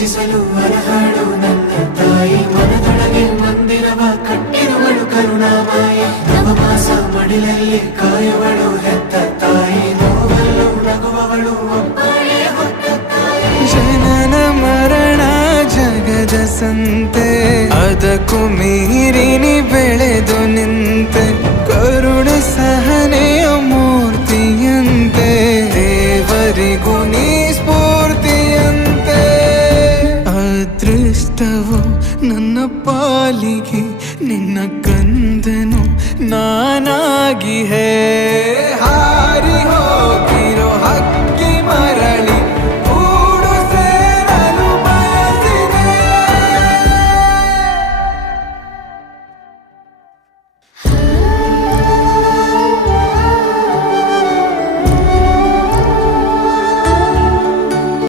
ಪೂಜಿಸಲು ಅರ್ಹಳು ನನ್ನ ತಾಯಿ ಮನದೊಳಗೆ ಮಂದಿರವ ಕಟ್ಟಿರುವಳು ಕರುಣಾಮಾಯಿ ನವಮಾಸ ಮಡಿಲಲ್ಲಿ ಕಾಯುವಳು ಹೆತ್ತ ತಾಯಿ ನೋವಲ್ಲೂ ನಗುವವಳು ಒಬ್ಬಳೇ ಹೊತ್ತ ತಾಯಿ ಜನನ ಮರಣ ಜಗದ ಸಂತೆ ಅದಕ್ಕೂ ಮೀರಿನಿ ಬೆಳೆದು ನಿಂತೆ ಕರುಣೆ ಸಹನೆಯ ಮೂರ್ತಿಯಂತೆ ದೇವರಿಗೂ ನೀ ಸ್ಫೂರ್ತಿಯಂತೆ ಅದೃಷ್ಟವು ನನ್ನ ಪಾಲಿಗೆ ನಿನ್ನ ಕಂದನು ನಾನಾಗಿ ಹೇ